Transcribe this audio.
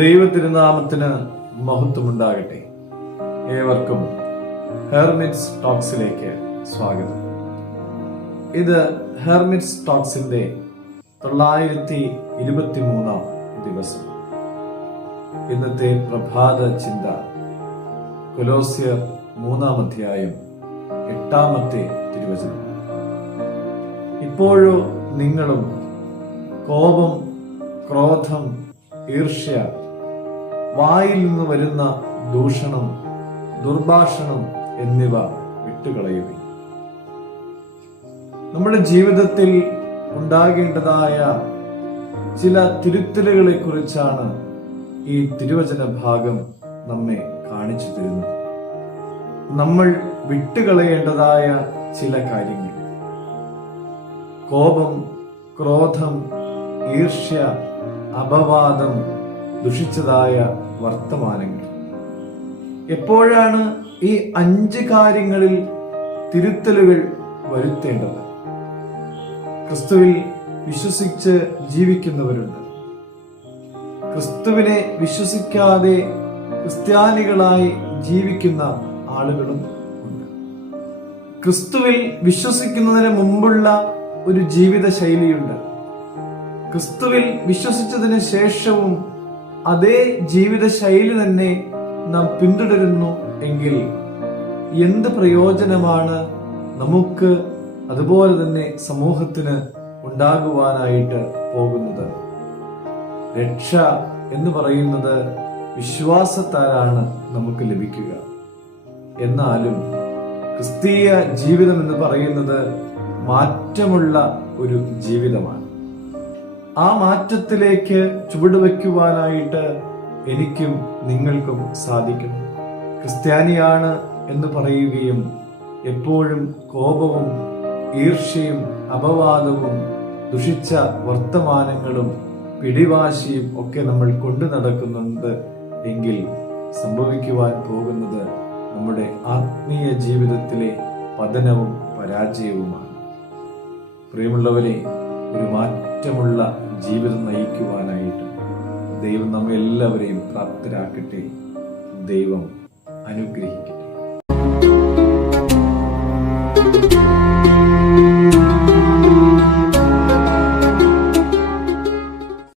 ദൈവതിരുനാമത്തിന് മഹത്വമുണ്ടാകട്ടെ. ഏവർക്കും ഹെർമിറ്റ്സ് ടോക്സിലേക്ക് സ്വാഗതം. ഇത് ഹെർമിറ്റ്സ് ടോക്സിന്റെ 923 ദിവസം. ഇന്നത്തെ പ്രഭാത ചിന്ത കൊലോസ്യർ 3 8 തിരുവചനം. ഇപ്പോഴോ നിങ്ങളും കോപം, ക്രോധം, ഈർഷ്യ, വായിൽ നിന്ന് വരുന്ന ദൂഷണം, ദുർഭാഷണം എന്നിവ വിട്ടുകളയുക. നമ്മുടെ ജീവിതത്തിൽ ഉണ്ടാകേണ്ടതായ ചില തിരുത്തലുകളെ കുറിച്ചാണ് ഈ തിരുവചന ഭാഗം നമ്മെ കാണിച്ചു തരുന്നത്. നമ്മൾ വിട്ടുകളയേണ്ടതായ ചില കാര്യങ്ങൾ: കോപം, ക്രോധം, ഈർഷ്യ, അപവാദം, ദുഷിച്ചതായ വർത്തമാനങ്ങൾ. എപ്പോഴാണ് ഈ 5 കാര്യങ്ങളിൽ തിരുത്തലുകൾ വരുത്തേണ്ടത്? ക്രിസ്തുവിൽ വിശ്വസിച്ച് ജീവിക്കുന്നവരുണ്ട്. ക്രിസ്തുവിനെ വിശ്വസിക്കാതെ ക്രിസ്ത്യാനികളായി ജീവിക്കുന്ന ആളുകളും ഉണ്ട്. ക്രിസ്തുവിൽ വിശ്വസിക്കുന്നതിന് മുമ്പുള്ള ഒരു ജീവിത ശൈലിയുണ്ട്. ക്രിസ്തുവിൽ വിശ്വസിച്ചതിന് ശേഷവും അതേ ജീവിത ശൈലി തന്നെ നാം പിന്തുടരുന്നു എങ്കിൽ എന്ത് പ്രയോജനമാണ് നമുക്ക്, അതുപോലെ തന്നെ സമൂഹത്തിന് ഉണ്ടാകുവാനായിട്ട് പോകുന്നത്? രക്ഷ എന്ന് പറയുന്നത് വിശ്വാസത്താലാണ് നമുക്ക് ലഭിക്കുക. എന്നാലും ക്രിസ്തീയ ജീവിതം എന്ന് പറയുന്നത് മാറ്റമുള്ള ഒരു ജീവിതമാണ്. ആ മാറ്റത്തിലേക്ക് ചുവടുവെക്കുവാനായിട്ട് എനിക്കും നിങ്ങൾക്കും സാധിക്കണം. ക്രിസ്ത്യാനിയാണ് എന്ന് പറയുകയും എപ്പോഴും കോപവും, ഈർഷ്യയും, അപവാദവും, ദുഷിച്ച വർത്തമാനങ്ങളും, പിടിവാശിയും ഒക്കെ നമ്മൾ കൊണ്ടു നടക്കുന്നുണ്ട് എങ്കിൽ സംഭവിക്കുവാൻ പോകുന്നത് നമ്മുടെ ആത്മീയ ജീവിതത്തിലെ പതനവും പരാജയവുമാണ്. പ്രിയമുള്ളവരെ, ഒരു മാറ്റമുള്ള ജീവിതം നയിക്കുവാനായിട്ട് ദൈവം നമ്മെ എല്ലാവരെയും പ്രാപ്തരാക്കട്ടെ. ദൈവം അനുഗ്രഹിക്കട്ടെ.